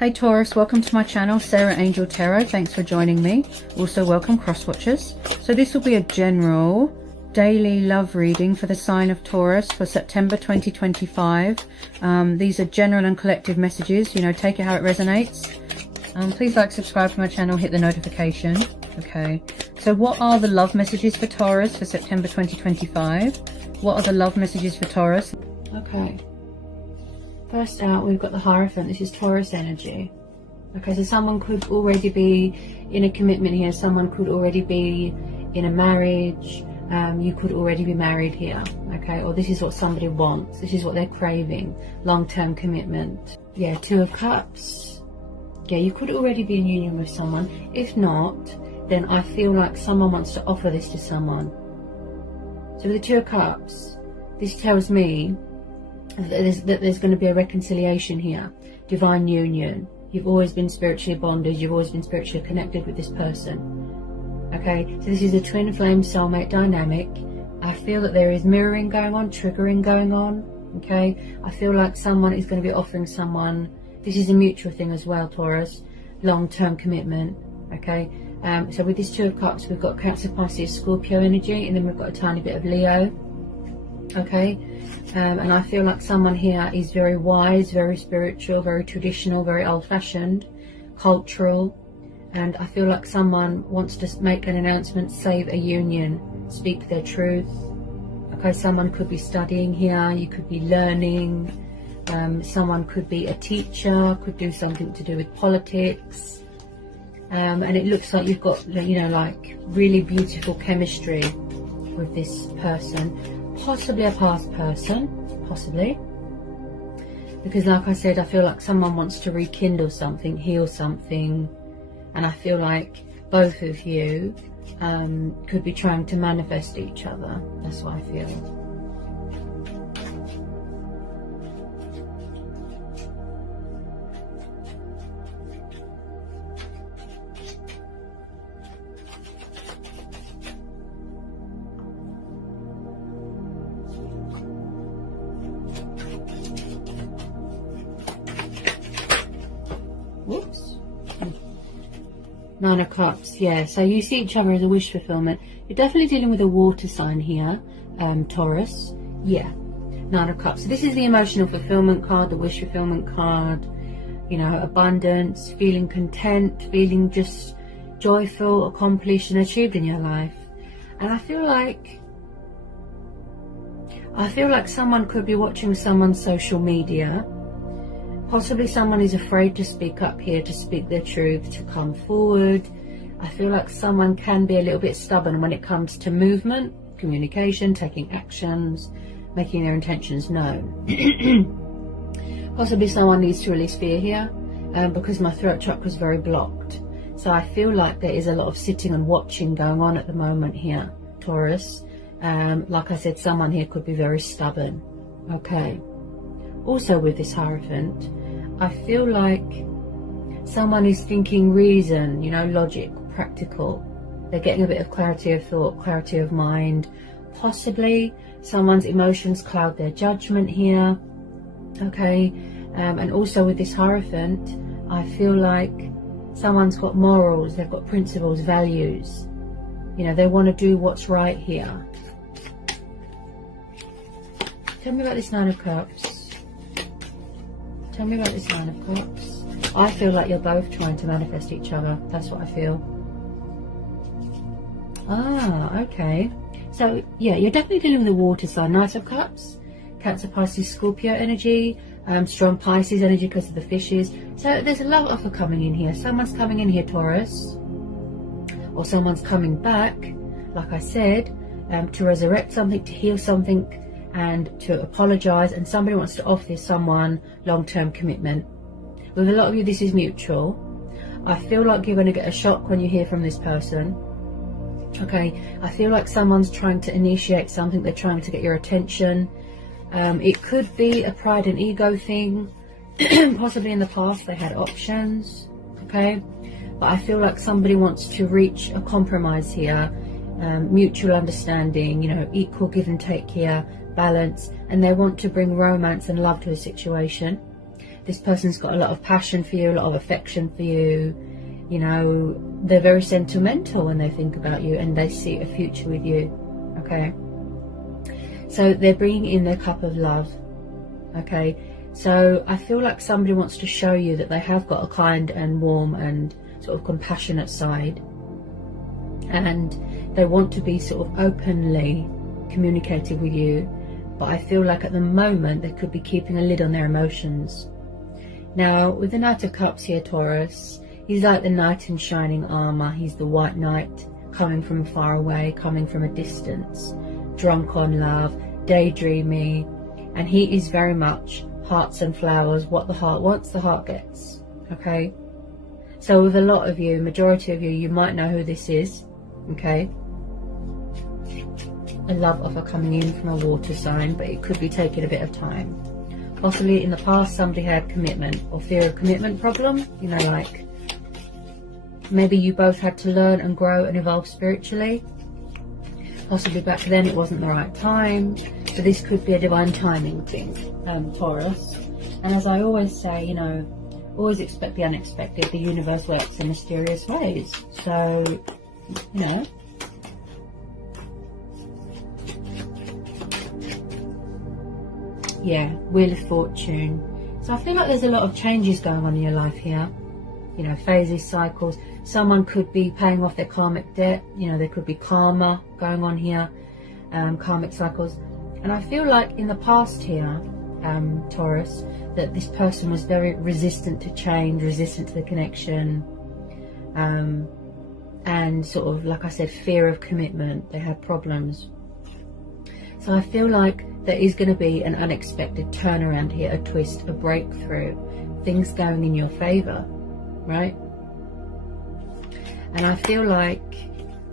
Hey Taurus, welcome to my channel, Sarah Angel Tarot. Thanks for joining me. Also welcome cross watchers. So this will be a general daily love reading for the sign of Taurus for September 2025. These are general and collective messages, you know, take it how it resonates. Please like, subscribe to my channel, hit the notification. Okay, so what are the love messages for Taurus for September 2025? What are the love messages for Taurus? Okay. First out, we've got the Hierophant. This is Taurus energy. Okay, so someone could already be in a commitment here. Someone could already be in a marriage. You could already be married here. Okay, or this is what somebody wants. This is what they're craving. Long-term commitment. Yeah, Two of Cups. Yeah, you could already be in union with someone. If not, then I feel like someone wants to offer this to someone. So with the Two of Cups, this tells me that there's going to be a reconciliation here, divine union. You've always been spiritually bonded, you've always been spiritually connected with this person. Okay, so this is a twin flame soulmate dynamic. I feel that there is mirroring going on, triggering going on. Okay, I feel like someone is going to be offering someone, this is a mutual thing as well, Taurus, long-term commitment. Okay, so with this Two of Cups, we've got Cancer, Pisces, Scorpio energy, and then we've got a tiny bit of Leo. Okay, and I feel like someone here is very wise, very spiritual, very traditional, very old-fashioned, cultural, and I feel like someone wants to make an announcement, save a union, speak their truth. Okay, someone could be studying here, you could be learning, someone could be a teacher, could do something to do with politics, and it looks like you've got, you know, like really beautiful chemistry with this person. Possibly a past person, possibly, because like I said, I feel like someone wants to rekindle something, heal something, and I feel like both of you could be trying to manifest each other. That's what I feel. Whoops. Nine of Cups, yeah, so you see each other as a wish fulfillment. You're definitely dealing with a water sign here, Taurus. Yeah, Nine of Cups. So this is the emotional fulfillment card, the wish fulfillment card. You know, abundance, feeling content, feeling just joyful, accomplished and achieved in your life. And I feel like someone could be watching someone's social media. Possibly someone is afraid to speak up here, to speak their truth, to come forward. I feel like someone can be a little bit stubborn when it comes to movement, communication, taking actions, making their intentions known. Possibly someone needs to release fear here, because my throat chakra is very blocked. So I feel like there is a lot of sitting and watching going on at the moment here, Taurus. Like I said, someone here could be very stubborn. Okay. Also with this Hierophant, I feel like someone is thinking reason, you know, logic, practical. They're getting a bit of clarity of thought, clarity of mind. Possibly someone's emotions cloud their judgment here. Okay, and also with this Hierophant, I feel like someone's got morals, they've got principles, values. You know, they want to do what's right here. Tell me about this Nine of Cups. Tell me about this Nine of Cups. I feel like you're both trying to manifest each other. That's what I feel. Ah, okay. So, yeah, you're definitely dealing with the water sign. Knight of Cups, Cancer, Pisces, Scorpio energy, strong Pisces energy because of the fishes. So there's a love offer coming in here. Someone's coming in here, Taurus. Or someone's coming back, like I said, to resurrect something, to heal something, and to apologize, and somebody wants to offer someone long-term commitment. With a lot of you, this is mutual. I feel like you're going to get a shock when you hear from this person. Okay, I feel like someone's trying to initiate something, they're trying to get your attention. It could be a pride and ego thing. Possibly in the past they had options. Okay, but I feel like somebody wants to reach a compromise here, mutual understanding, you know, equal give and take here, balance, and they want to bring romance and love to a situation. this person's got a lot of passion for you, a lot of affection for you. You know, they're very sentimental when they think about you, and they see a future with you. Okay, so they're bringing in their cup of love. Okay, so I feel like somebody wants to show you that they have got a kind and warm and sort of compassionate side, and they want to be sort of openly communicative with you, but I feel like at the moment they could be keeping a lid on their emotions. Now, with the Knight of Cups here, Taurus, he's like the knight in shining armor. He's the white knight, coming from far away, coming from a distance, drunk on love, daydreamy, and he is very much hearts and flowers. What the heart wants, the heart gets. Okay, so with a lot of you, majority of you, you might know who this is. Okay, a love offer coming in from a water sign, but it could be taking a bit of time. Possibly in the past somebody had commitment or fear of commitment problem, you know, like maybe you both had to learn and grow and evolve spiritually. Possibly back then it wasn't the right time, so this could be a divine timing thing, Taurus. And as I always say, you know, always expect the unexpected. The universe works in mysterious ways, so you know. Yeah, Wheel of Fortune. So I feel like there's a lot of changes going on in your life here. You know, phases, cycles. Someone could be paying off their karmic debt. You know, there could be karma going on here, karmic cycles. And I feel like in the past here, Taurus, that this person was very resistant to change, resistant to the connection, and sort of, like I said, fear of commitment. They had problems. So I feel like there is going to be an unexpected turnaround here, a twist, a breakthrough, things going in your favor, right? And I feel like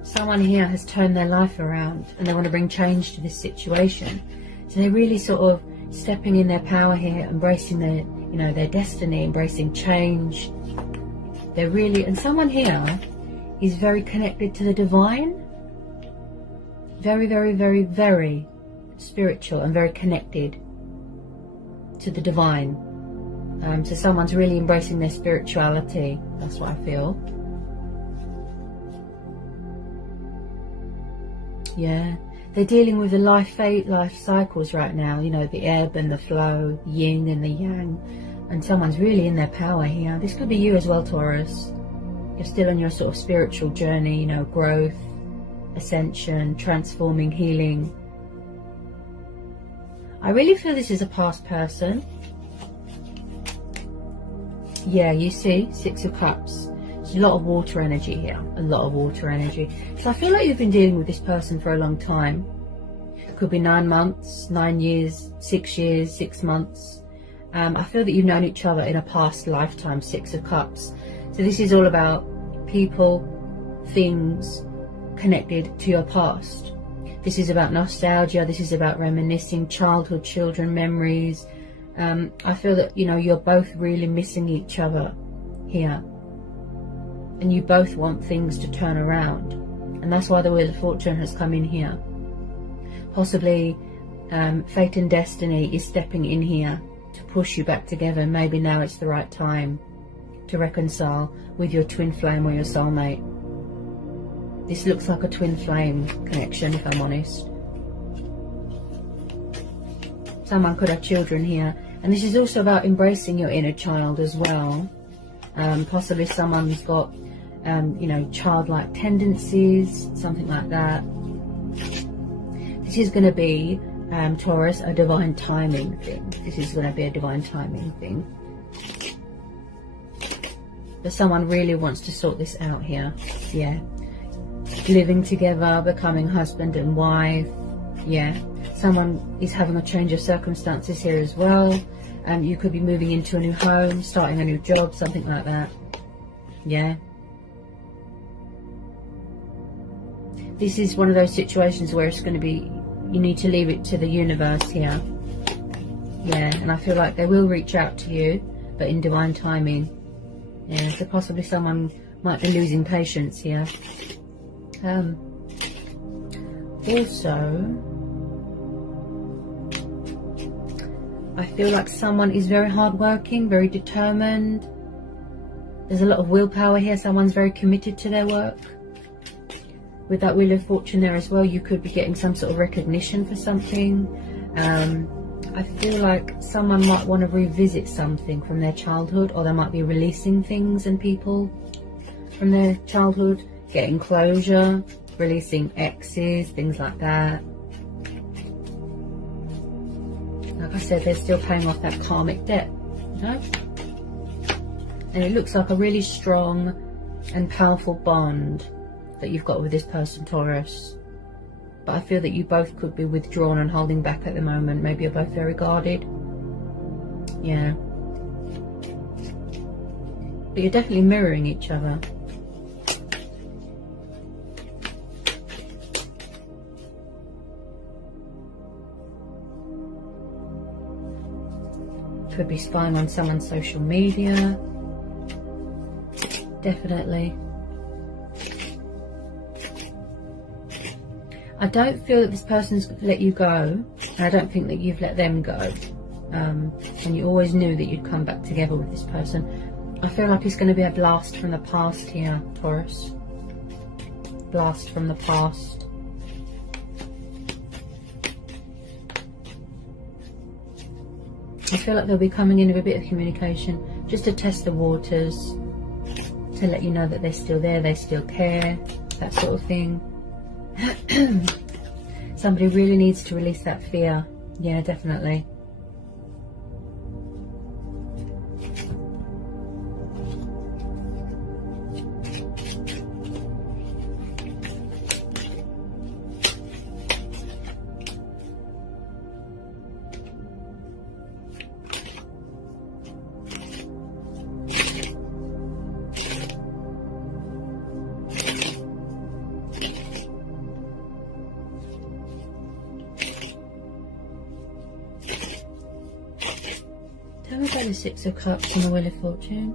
someone here has turned their life around and they want to bring change to this situation. So they're really sort of stepping in their power here, embracing their, you know, their destiny, embracing change. They're really, and someone here is very connected to the divine, very, very, very, very spiritual and very connected to the divine. So someone's really embracing their spirituality. That's what I feel. Yeah, they're dealing with the life cycles right now, you know, the ebb and the flow, yin and the yang, and someone's really in their power here. This could be you as well, Taurus. You're still on your sort of spiritual journey, you know, growth, ascension, transforming, healing. I really feel this is a past person. Yeah, you see, Six of Cups. There's a lot of water energy here, a lot of water energy. So I feel like you've been dealing with this person for a long time. It could be 9 months, 9 years, 6 years, 6 months. I feel that you've known each other in a past lifetime, Six of Cups. So this is all about people, things connected to your past. This is about nostalgia, this is about reminiscing, childhood, children, memories. I feel that, you know, you're both really missing each other here. And you both want things to turn around. And that's why the Wheel of Fortune has come in here. Possibly fate and destiny is stepping in here to push you back together. Maybe now it's the right time to reconcile with your twin flame or your soulmate. This looks like a twin flame connection, if I'm honest. Someone could have children here. And this is also about embracing your inner child as well. Possibly someone's got, you know, childlike tendencies, something like that. This is going to be, Taurus, a divine timing thing. This is going to be a divine timing thing. But someone really wants to sort this out here. Yeah. Living together, becoming husband and wife. Yeah. Someone is having a change of circumstances here as well. You could be moving into a new home, starting a new job, something like that. Yeah. This is one of those situations where it's going to be, you need to leave it to the universe here. Yeah, and I feel like they will reach out to you, but in divine timing. Yeah, so possibly someone might be losing patience here. Also, I feel like someone is very hardworking, very determined. There's a lot of willpower here. Someone's very committed to their work. With that Wheel of Fortune there as well, you could be getting some sort of recognition for something. I feel like someone might want to revisit something from their childhood, or they might be releasing things and people from their childhood, getting closure, releasing exes, things like that. Like I said, they're still paying off that karmic debt, you know? And it looks like a really strong and powerful bond that you've got with this person, Taurus. But I feel that you both could be withdrawn and holding back at the moment. Maybe you're both very guarded. Yeah. But you're definitely mirroring each other. Could be spying on someone's social media. Definitely. I don't feel that this person's let you go, and I don't think that you've let them go. And you always knew that you'd come back together with this person. I feel like it's going to be a blast from the past here, Taurus. Blast from the past. I feel like they'll be coming in with a bit of communication, just to test the waters, to let you know that they're still there, they still care, that sort of thing. Somebody really needs to release that fear. Yeah, definitely. Tell me about the Six of Cups and the Wheel of Fortune.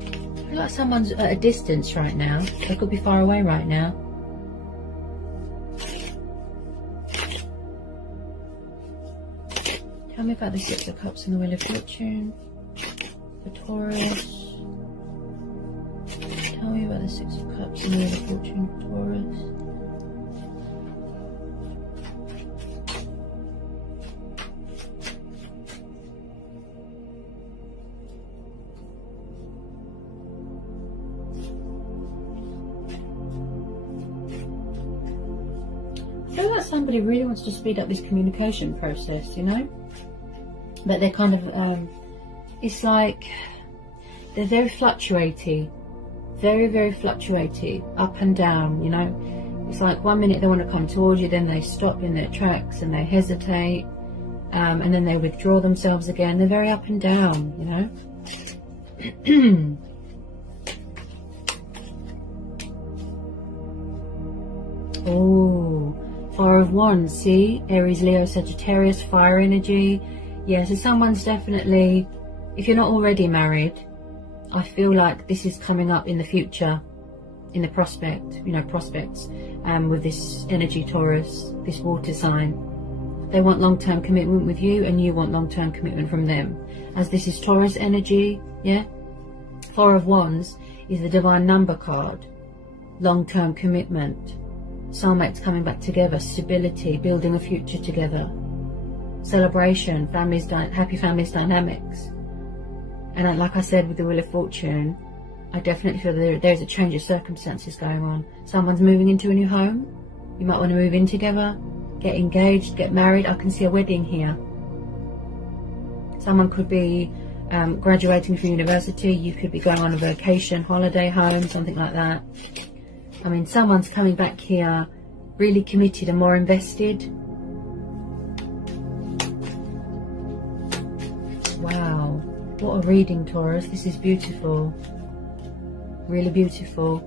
I feel like someone's at a distance right now. They could be far away right now. Tell me about the Six of Cups and the Wheel of Fortune for Taurus. Tell me about the Six of Cups and the Wheel of Fortune for Taurus. I feel like somebody really wants to speed up this communication process, you know? But they're kind of, it's like, they're very fluctuating. Very, very fluctuating. Up and down, you know? It's like 1 minute they want to come towards you, then they stop in their tracks and they hesitate. And then they withdraw themselves again. They're very up and down, you know? Oh, Four of Wands, see? Aries, Leo, Sagittarius, fire energy. Yeah, so someone's definitely, if you're not already married, I feel like this is coming up in the future, in the prospect, you know, prospects, with this energy, Taurus, this water sign. They want long-term commitment with you, and you want long-term commitment from them. As this is Taurus energy, yeah? Four of Wands is the divine number card. Long-term commitment. Soulmates coming back together, stability, building a future together, celebration, happy families dynamics. And like I said with the Wheel of Fortune, I definitely feel that there's a change of circumstances going on. Someone's moving into a new home. You might want to move in together, get engaged, get married. I can see a wedding here. Someone could be graduating from university. You could be going on a vacation, holiday home, something like that. I mean, someone's coming back here really committed and more invested. Wow, what a reading, Taurus. This is beautiful. Really beautiful.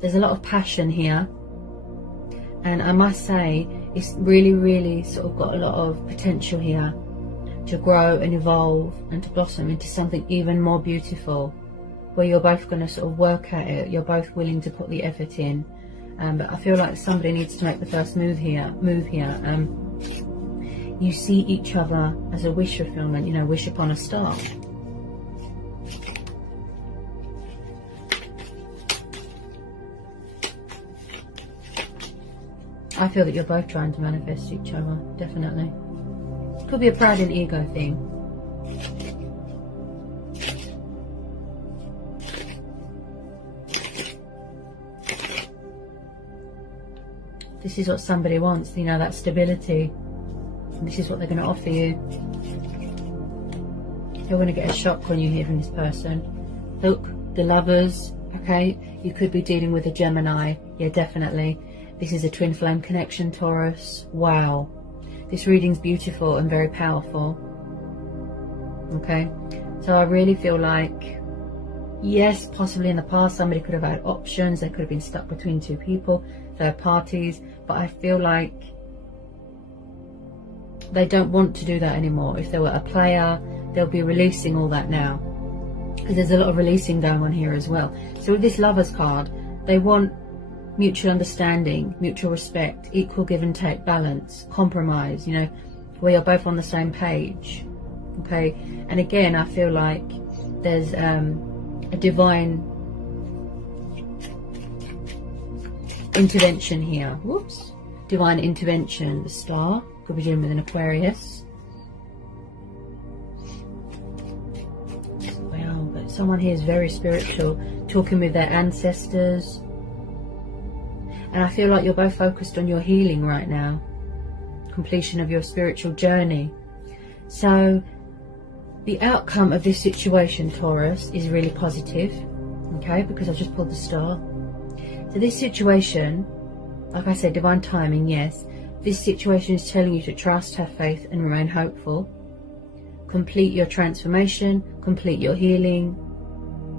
There's a lot of passion here. And I must say, it's really, really sort of got a lot of potential here to grow and evolve and to blossom into something even more beautiful, where you're both going to sort of work at it, you're both willing to put the effort in, but I feel like somebody needs to make the first move here. You see each other as a wish fulfillment, you know, wish upon a star. I feel that you're both trying to manifest each other, definitely. Could be a pride and ego thing. This is what somebody wants, you know, that stability. And this is what they're going to offer you. You're going to get a shock when you hear from this person. Look, the Lovers, okay? You could be dealing with a Gemini. Yeah, definitely. This is a twin flame connection, Taurus. Wow. This reading's beautiful and very powerful. Okay? So I really feel like, yes, possibly in the past somebody could have had options. They could have been stuck between two people, third parties. But I feel like they don't want to do that anymore. If they were a player, they'll be releasing all that now. Because there's a lot of releasing going on here as well. So with this Lovers card, they want mutual understanding, mutual respect, equal give and take, balance, compromise, you know, where you're both on the same page. Okay? And again, I feel like there's a divine intervention here. Whoops. Divine intervention. The Star. Could be dealing with an Aquarius. Wow, but someone here is very spiritual, talking with their ancestors. And I feel like you're both focused on your healing right now. Completion of your spiritual journey. So the outcome of this situation, Taurus, is really positive. Okay, because I just pulled the Star. So this situation, like I said, divine timing, yes. This situation is telling you to trust, have faith and remain hopeful. Complete your transformation, complete your healing.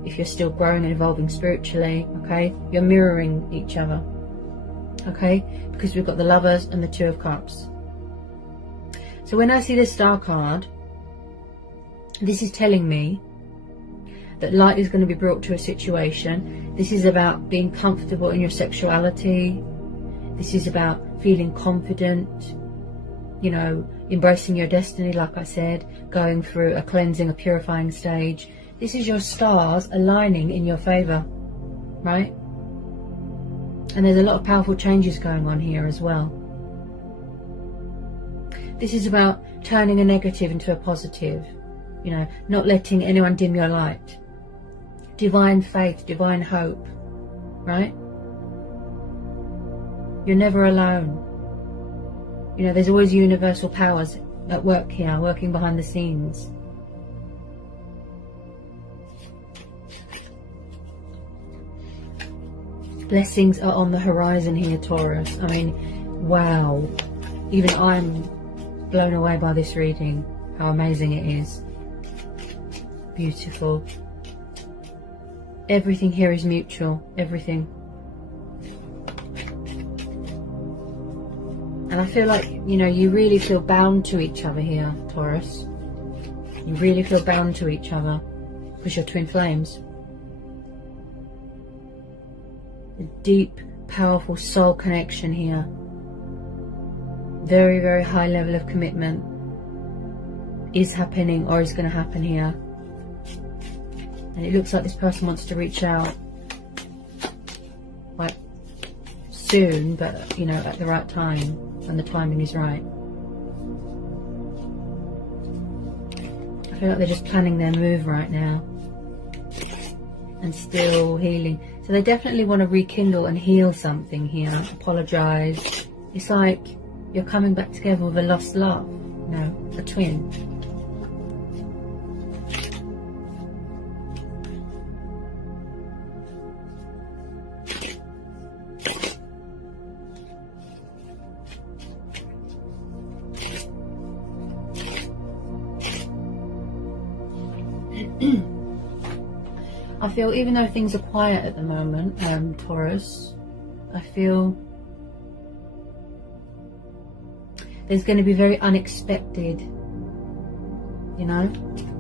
If you're still growing and evolving spiritually, okay, you're mirroring each other. Okay, because we've got the Lovers and the Two of Cups. So when I see the Star card, this is telling me that light is going to be brought to a situation. This is about being comfortable in your sexuality. This is about feeling confident, you know, embracing your destiny, like I said, going through a cleansing, a purifying stage. This is your stars aligning in your favor, right? And there's a lot of powerful changes going on here as well. This is about turning a negative into a positive, you know, not letting anyone dim your light. Divine faith, divine hope, right? You're never alone. You know, there's always universal powers at work here, working behind the scenes. Blessings are on the horizon here, Taurus. I mean, wow. Even I'm blown away by this reading. How amazing it is. Beautiful. Everything here is mutual. Everything. And I feel like, you know, you really feel bound to each other here, Taurus. You really feel bound to each other because you're twin flames. A deep, powerful soul connection here. Very, very high level of commitment is happening or is going to happen here. And it looks like this person wants to reach out quite soon, but, you know, at the right time, when the timing is right. I feel like they're just planning their move right now and still healing. So they definitely want to rekindle and heal something here. Apologise. It's like you're coming back together with a lost love. You know, a twin. I feel, even though things are quiet at the moment, Taurus, I feel there's going to be very unexpected, you know,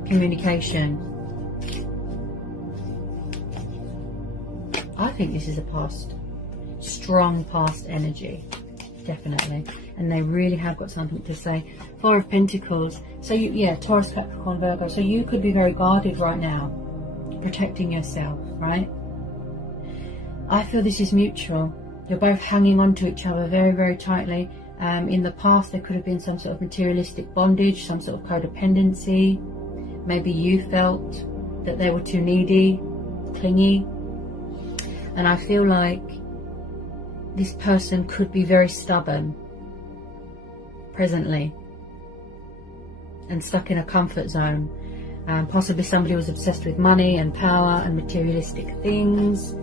communication. I think this is a past strong past energy, definitely. And they really have got something to say. Four of Pentacles. So you, yeah, Taurus, Capricorn, Virgo. So you could be very guarded right now, protecting yourself, right? I feel this is mutual. You're both hanging on to each other very, very tightly. In the past, there could have been some sort of materialistic bondage, some sort of codependency. Maybe you felt that they were too needy, clingy. And I feel like this person could be very stubborn presently and stuck in a comfort zone. Possibly somebody was obsessed with money and power and materialistic things.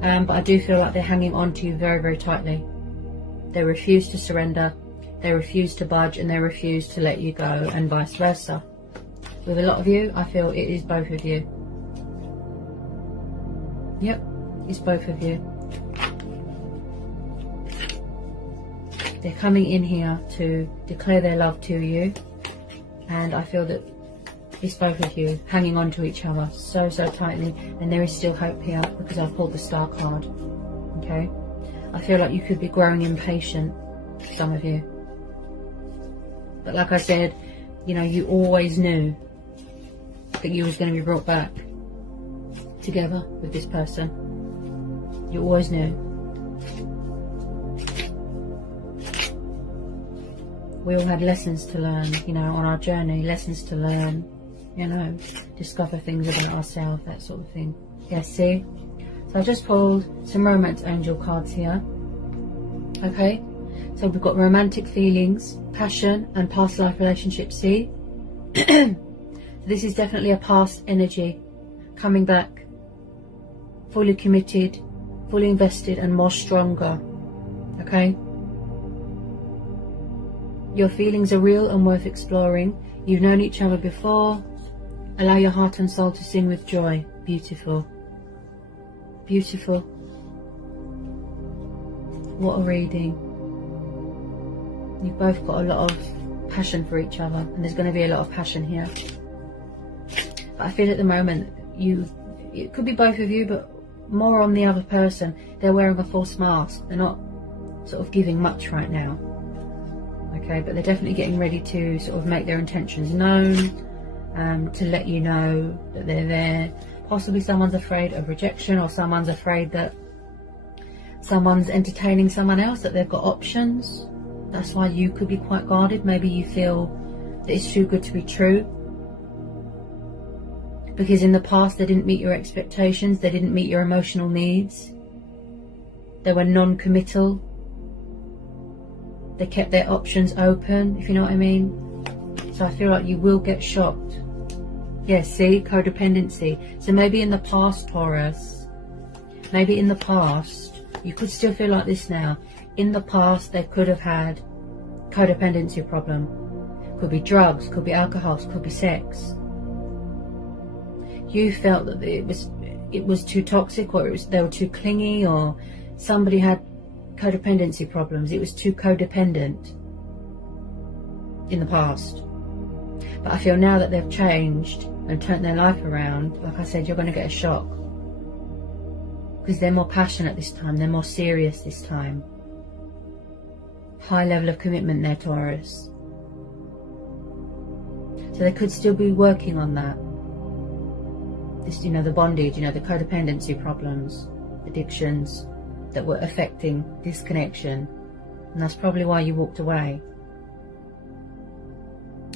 But I do feel like they're hanging on to you very, very tightly. They refuse to surrender, they refuse to budge, and they refuse to let you go, and vice versa. With a lot of you, I feel it is both of you. Yep, it's both of you. They're coming in here to declare their love to you, and I feel that it's both of you hanging on to each other so, so tightly, and there is still hope here because I've pulled the Star card. Okay, I feel like you could be growing impatient, some of you. But like I said, you know, you always knew that you was going to be brought back together with this person. You always knew. We all had lessons to learn, you know, on our journey, lessons to learn, you know, discover things about ourselves, that sort of thing. Yeah, see? So I just pulled some romance angel cards here. Okay? So we've got romantic feelings, passion, and past life relationships, see? This is definitely a past energy coming back, fully committed, fully invested, and more stronger. Okay? Your feelings are real and worth exploring. You've known each other before. Allow your heart and soul to sing with joy. Beautiful. Beautiful. What a reading. You've both got a lot of passion for each other, and there's going to be a lot of passion here. But I feel at the moment, it could be both of you, but more on the other person. They're wearing a false mask. They're not sort of giving much right now. Okay, but they're definitely getting ready to sort of make their intentions known, to let you know that they're there. Possibly someone's afraid of rejection, or someone's afraid that someone's entertaining someone else, that they've got options. That's why you could be quite guarded. Maybe you feel that it's too good to be true. Because in the past they didn't meet your expectations, they didn't meet your emotional needs. They were non-committal. They kept their options open, if you know what I mean. So I feel like you will get shocked. Yes, see, codependency. So maybe in the past, Taurus, maybe in the past, you could still feel like this now. In the past, they could have had codependency problem. Could be drugs, could be alcohol, could be sex. You felt that it was too toxic, or they were too clingy, or somebody had codependency problems. It was too codependent in the past. But I feel now that they've changed and turned their life around, like I said, you're going to get a shock. Because they're more passionate this time, they're more serious this time. High level of commitment there, Taurus. So they could still be working on that. This, you know, the bondage, you know, the codependency problems, addictions that were affecting this connection. And that's probably why you walked away.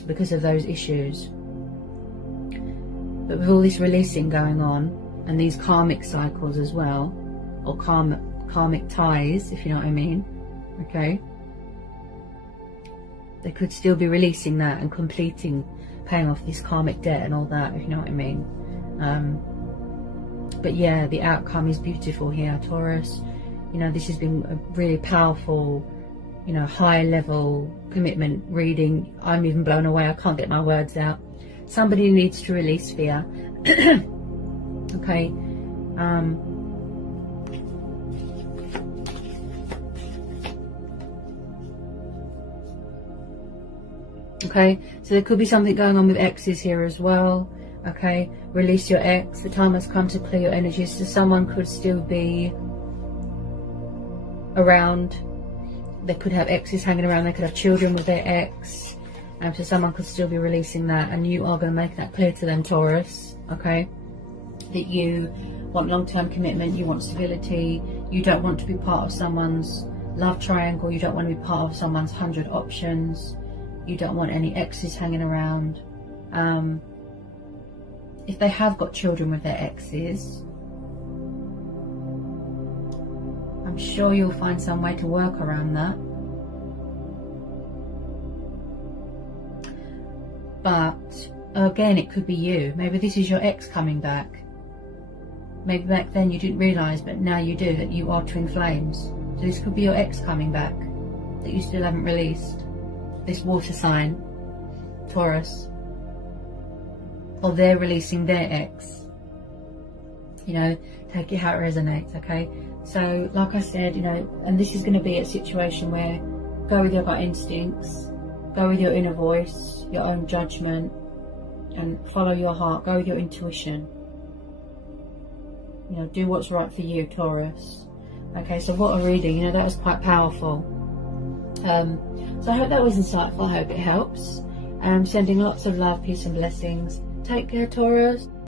Because of those issues. But with all this releasing going on, and these karmic cycles as well, or karmic ties, if you know what I mean, okay, they could still be releasing that and completing, paying off this karmic debt and all that, if you know what I mean. But yeah, the outcome is beautiful here, Taurus. You know, this has been a really powerful, you know, high level commitment reading. I'm even blown away. I can't get my words out. Somebody needs to release fear. Okay. Okay, so there could be something going on with exes here as well. Okay, release your ex. The time has come to clear your energies. So someone could still be around. They could have exes hanging around. They could have children with their ex. So someone could still be releasing that, and you are going to make that clear to them, Taurus, okay? That you want long-term commitment, you want stability, you don't want to be part of someone's love triangle, you don't want to be part of someone's 100 options, you don't want any exes hanging around. If they have got children with their exes, I'm sure you'll find some way to work around that. But again, it could be you. Maybe this is your ex coming back. Maybe back then you didn't realise, but now you do, that you are twin flames. So this could be your ex coming back that you still haven't released. This water sign, Taurus. Or they're releasing their ex. You know, take it how it resonates, okay? So, like I said, you know, and this is going to be a situation where go with your gut instincts, go with your inner voice, your own judgment, and follow your heart, go with your intuition. You know, do what's right for you, Taurus. Okay, so what a reading, you know, that was quite powerful. So I hope that was insightful, I hope it helps. Sending lots of love, peace and blessings. Take care, Taurus.